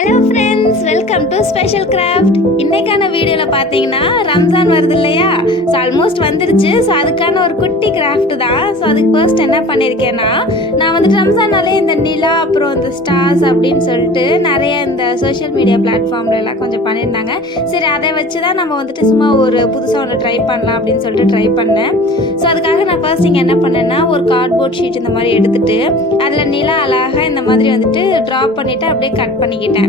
Hello friends, welcome to special craft. இன்னைக்கான வீடியோவில் பார்த்தீங்கன்னா ரம்ஜான் வருது இல்லையா? ஸோ ஆல்மோஸ்ட் வந்துருச்சு. ஸோ அதுக்கான ஒரு குட்டி கிராஃப்ட் தான். ஸோ அதுக்கு ஃபர்ஸ்ட் என்ன பண்ணியிருக்கேன்னா, நான் வந்துட்டு ரம்ஜானாலே இந்த நிலா அப்புறம் இந்த ஸ்டார்ஸ் அப்படின்னு சொல்லிட்டு நிறைய இந்த சோஷியல் மீடியா பிளாட்ஃபார்ம்லாம் கொஞ்சம் பண்ணியிருந்தாங்க. சரி, அதை வச்சு தான் நம்ம வந்துட்டு சும்மா ஒரு புதுசாக ஒன்று ட்ரை பண்ணலாம் அப்படின்னு சொல்லிட்டு ட்ரை பண்ணேன். ஸோ அதுக்காக நான் ஃபர்ஸ்ட் இங்கே என்ன பண்ணேன்னா, ஒரு கார்ட்போர்ட் ஷீட் இந்த மாதிரி எடுத்துட்டு அதில் நிலா அழகாக இந்த மாதிரி வந்துட்டு ட்ரா பண்ணிவிட்டு அப்படியே கட் பண்ணிக்கிட்டேன்.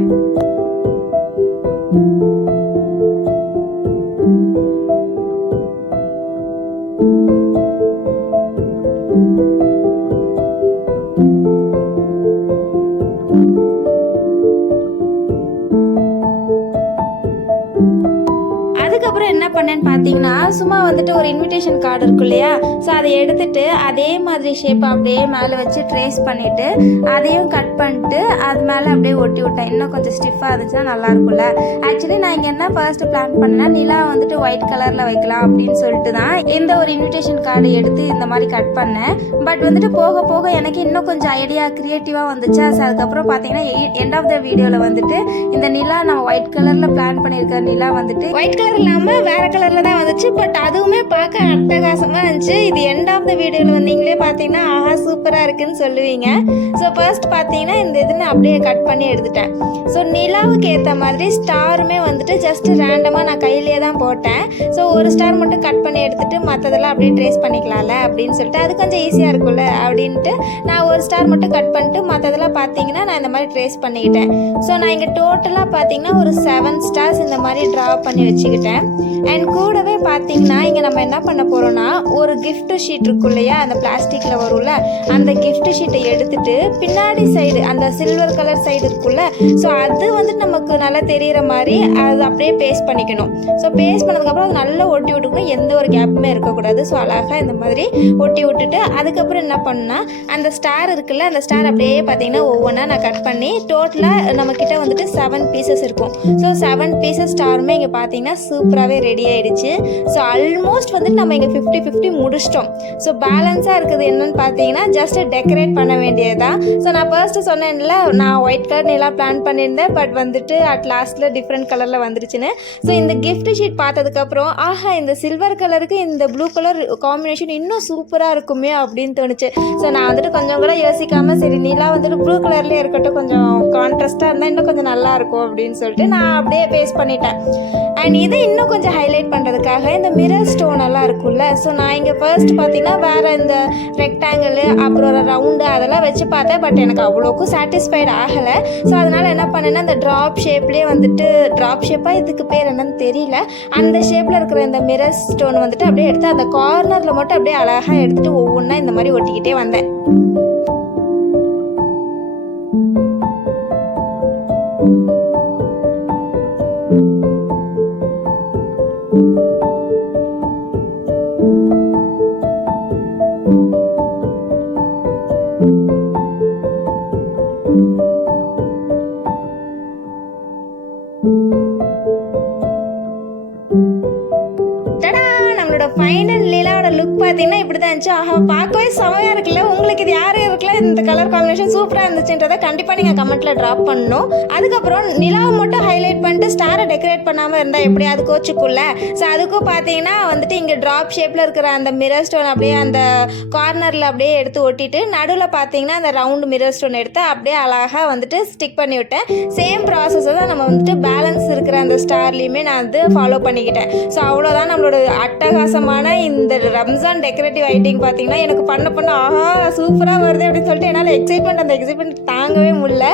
அதுக்கப்புறம் என்ன பண்ணேன்னு பார்த்தீங்கன்னா, சும்மா வந்துட்டு ஒரு இன்விடேஷன் கார்டு இருக்கும் இல்லையா? ஸோ அதை எடுத்துட்டு அதே மாதிரி ஷேப்பை அப்படியே மேலே வச்சு ட்ரேஸ் பண்ணிவிட்டு அதையும் கட் பண்ணிட்டு அது மேலே அப்படியே ஒட்டி விட்டேன். இன்னும் கொஞ்சம் ஸ்டிஃபாக இருந்துச்சுன்னா நல்லாயிருக்கும்ல. ஆக்சுவலி நான் இங்கே என்ன ஃபர்ஸ்ட் பிளான் பண்ணேன்னா, நிலா வந்துட்டு ஒயிட் கலரில் வைக்கலாம் அப்படின்னு சொல்லிட்டு தான் இந்த ஒரு இன்விடேஷன் கார்டு எடுத்து இந்த மாதிரி கட் பண்ணேன். பட் வந்துட்டு போக போக எனக்கு இன்னும் கொஞ்சம் ஐடியா க்ரியேட்டிவாக வந்துச்சு. ஸோ அதுக்கப்புறம் பார்த்தீங்கன்னா எண்ட் ஆஃப் த வீடியோவில் வந்துட்டு இந்த நிலா நம்ம ஒயிட் கலரில் பிளான் பண்ணியிருக்க நிலா வந்துட்டு ஒயிட் கலர் இல்லாமல் வேறு கலரில் தான் வந்துச்சு. பட் அதுவுமே பார்க்க அட்டகாசமாக இருந்துச்சு. இது எண்ட் ஆஃப் த வீடியோவில் வந்தீங்களே பார்த்தீங்கன்னா, ஆஹா சூப்பராக இருக்குன்னு சொல்லுவீங்க. ஸோ ஃபர்ஸ்ட் பார்த்தீங்கன்னா இந்த இதுன்னு அப்படியே கட் பண்ணி எடுத்துட்டேன். ஸோ நிலாவுக்கு ஏற்ற மாதிரி ஸ்டாருமே வந்துட்டு ஜஸ்ட் ரேண்டமாக நான் கையிலே தான் போட்டேன். ஸோ ஒரு ஸ்டார் மட்டும் கட் பண்ணி எடுத்துகிட்டு மற்றதெல்லாம் அப்படியே ட்ரேஸ் பண்ணிக்கலாம்ல அப்படின்னு சொல்லிட்டு, அது கொஞ்சம் ஈஸியாக இருக்கும்ல அப்படின்ட்டு நான் ஒரு ஸ்டார் மட்டும் கட் பண்ணிட்டு மற்றதெல்லாம் பார்த்தீங்கன்னா நான் இந்த மாதிரி ட்ரேஸ் பண்ணிக்கிட்டேன். ஸோ நான் இங்கே டோட்டலாக பார்த்தீங்கன்னா ஒரு 7 ஸ்டார்ஸ் இந்த மாதிரி ட்ரா பண்ணி வச்சுக்கிட்டேன். அண்ட் கூடவே பார்த்தீங்கன்னா இங்கே நம்ம என்ன பண்ண போகிறோம்னா, ஒரு கிஃப்ட் ஷீட் இருக்கும் இல்லையா, அந்த பிளாஸ்டிக்கில் வரும்ல, அந்த கிஃப்ட் ஷீட்டை எடுத்துட்டு பின்னாடி சைடு அந்த சில்வர் கலர் சைடு இருக்குல்ல, ஸோ அது வந்து நமக்கு நல்லா தெரிகிற மாதிரி அது அப்படியே பேஸ்ட் பண்ணிக்கணும். ஸோ பேஸ்ட் பண்ணதுக்கப்புறம் அது நல்லா ஒட்டி விட்டுக்கணும், எந்த ஒரு கேப்புமே இருக்கக்கூடாது. ஸோ அழகாக இந்த மாதிரி ஒட்டி விட்டுட்டு அதுக்கப்புறம் என்ன பண்ணா, அந்த ஸ்டார் இருக்குல்ல, அந்த ஸ்டார் அப்படியே பார்த்தீங்கன்னா ஒவ்வொன்றா நான் கட் பண்ணி டோட்டலாக நம்மக்கிட்ட வந்துட்டு 7 பீசஸ் இருக்கும். ஸோ 7 பீசஸ் ஸ்டாருமே இங்கே பார்த்தீங்கன்னா சூப்பராகவே ரெடி ஆகிடுச்சு. ஸோ ஆல்மோஸ்ட் வந்துட்டு நம்ம இங்கே 50-50 முடிச்சிட்டோம். ஸோ பேலன்ஸாக இருக்குது என்னன்னு பார்த்தீங்கன்னா, ஜஸ்ட் டெக்கரேட் பண்ண வேண்டியதுதான். ஸோ நான் ஃபர்ஸ்ட்டு சொன்னேன்ல, நான் ஒயிட் கலர் நிலா பிளான் பண்ணியிருந்தேன். பட் வந்துட்டு அட் லாஸ்ட்டில் டிஃப்ரெண்ட் கலரில் வந்துருச்சுன்னு. ஸோ இந்த கிஃப்ட் ஷீட் பார்த்ததுக்கப்புறம் ஆஹா, இந்த சில்வர் கலருக்கு இந்த ப்ளூ கலர் காம்பினேஷன் இன்னும் சூப்பராக இருக்குமே அப்படின்னு தோணுச்சு. ஸோ நான் வந்துட்டு கொஞ்சம் கூட யோசிக்காமல், சரி நிலா வந்துட்டு ப்ளூ கலர்லேயே இருக்கட்டும், கொஞ்சம் கான்ட்ராஸ்ட்டாக இருந்தால் இன்னும் கொஞ்சம் நல்லாயிருக்கும் அப்படின்னு சொல்லிட்டு நான் அப்படியே பேஸ்ட் பண்ணிட்டேன். அண்ட் இதை இன்னும் கொஞ்சம் ஹைலைட் பண்ணுறதுக்காக இந்த மிரர் ஸ்டோன் எல்லாம் இருக்கும்ல, ஸோ நான் இங்கே ஃபர்ஸ்ட் பார்த்தீங்கன்னா வேறு இந்த ரெக்டாங்கிள் அப்புறம் ஒரு ரவுண்டு அதெல்லாம் வச்சு பார்த்தேன். பட் எனக்கு அவ்வளோக்கும் சாட்டிஸ்ஃபைடு ஆகலை. ஸோ அதனால் என்ன பண்ணேன்னா, இந்த ட்ராப் ஷேப்லேயே வந்துட்டு, ட்ராப் ஷேப்பாக இதுக்கு பேர் என்னன்னு தெரியல, அந்த ஷேப்பில் இருக்கிற இந்த மிரர் ஸ்டோன் வந்துட்டு அப்படியே எடுத்து அந்த கார்னரில் மட்டும் அப்படியே அழகாக எடுத்துகிட்டு ஒவ்வொன்றா இந்த மாதிரி ஒட்டிக்கிட்டே வந்தேன். ஃபைனல் லீலாவோட லுக் பார்த்தீங்கன்னா இப்படி தான் இருந்துச்சு. ஆஹா, பார்க்கவே செமையாக இருக்குல்ல. உங்களுக்கு இது யார் இருக்குல்ல இந்த கலர் காம்பினேஷன் சூப்பராக இருந்துச்சுன்றதை கண்டிப்பாக நீங்கள் கமெண்ட்டில் ட்ராப் பண்ணணும். அதுக்கப்புறம் நிலாவை மட்டும் ஹைலைட் பண்ணிட்டு ஸ்டாரை டெக்கரேட் பண்ணாமல் இருந்தால் எப்படி, அது கோச்சுக்குள்ள. ஸோ அதுக்கும் பார்த்தீங்கன்னா வந்துட்டு இங்கே ட்ராப் ஷேப்பில் இருக்கிற அந்த மிரர் ஸ்டோன் அப்படியே அந்த கார்னரில் அப்படியே எடுத்து ஒட்டிட்டு நடுவில் பார்த்தீங்கன்னா அந்த ரவுண்டு மிரர் ஸ்டோன் எடுத்து அப்படியே அழகாக வந்துட்டு ஸ்டிக் பண்ணி விட்டேன். சேம் ப்ராசஸை தான் நம்ம வந்துட்டு பேலன்ஸ் இருக்கிற அந்த ஸ்டார்லேயுமே நான் வந்து ஃபாலோ பண்ணிக்கிட்டேன். ஸோ அவ்வளோதான் நம்மளோட அட்டகாசமான இந்த ரம்ஜான் டெக்கரேட்டிவ் ஐட்டிங் பார்த்தீங்கன்னா எனக்கு பண்ண ஆஹா சூப்பராக வருது அப்படின்னு சொல்லிட்டு என்னால் அந்த எக்ஸைட்மெண்ட் தாங்கவே முடியல.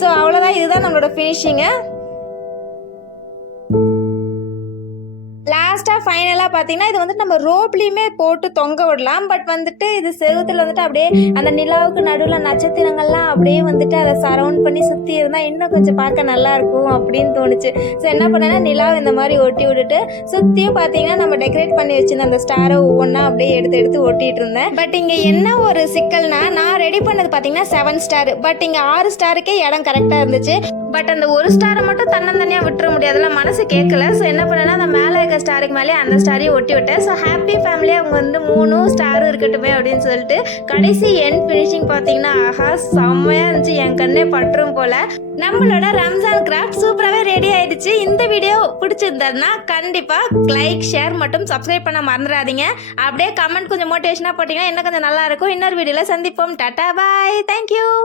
ஸோ அவ்வளோதான், இதுதான் நம்மளோட ஃபினிஷிங்கு. லாஸ்ட்டாக ஃபைனலாக பார்த்தீங்கன்னா இது வந்துட்டு நம்ம ரோப்லேயுமே போட்டு தொங்க விடலாம். பட் வந்துட்டு இது செவுத்தில் வந்துட்டு அப்படியே அந்த நிலாவுக்கு நடுவில் நட்சத்திரங்கள்லாம் அப்படியே வந்துட்டு அதை சரவுண்ட் பண்ணி சுற்றி இருந்தால் இன்னும் கொஞ்சம் பார்க்க நல்லாயிருக்கும் அப்படின்னு தோணுச்சு. ஸோ என்ன பண்ணேன்னா, நிலாவை இந்த மாதிரி ஒட்டி விட்டுட்டு சுற்றியும் பார்த்தீங்கன்னா நம்ம டெக்கரேட் பண்ணி வச்சுருந்த அந்த ஸ்டாரை ஒவ்வொன்றா அப்படியே எடுத்து ஒட்டிகிட்டு இருந்தேன். பட் இங்கே என்ன ஒரு சிக்கல்னா, நான் ரெடி பண்ணது பார்த்தீங்கன்னா 7 ஸ்டார். பட் இங்கே 6 ஸ்டாருக்கே இடம் கரெக்டாக இருந்துச்சு. பட் அந்த ஒரு ஸ்டாரை மட்டும் தன்னந்தனியாக விட்டுற முடியாதுல, மனசு கேட்கல. ஸோ என்ன பண்ணேன்னா அந்த மேலே இருக்க ஸ்டாருக்கு மேலே அந்த ஸ்டாரையும் ஒட்டி விட்டேன். ஸோ ஹாப்பி ஃபேமிலியாக அவங்க வந்து 3 ஸ்டாரும் இருக்கட்டுமே அப்படின்னு சொல்லிட்டு கடைசி எண்ட் ஃபினிஷிங் பார்த்தீங்கன்னா ஆஹா செம்மையாக இருந்துச்சு, என் கண்ணே பற்றும் போல். நம்மளோட ரம்ஜான் கிராஃப்ட் சூப்பராகவே ரெடி ஆயிடுச்சு. இந்த வீடியோ பிடிச்சிருந்ததுன்னா கண்டிப்பாக லைக், ஷேர் மற்றும் சப்ஸ்கிரைப் பண்ண மறந்துடாதீங்க. அப்படியே கமெண்ட் கொஞ்சம் மோட்டிவேஷனாக போட்டிங்கன்னா இன்னும் கொஞ்சம் நல்லாயிருக்கும். இன்னொரு வீடியோவில் சந்திப்போம். டாடா பாய், தேங்க்யூ.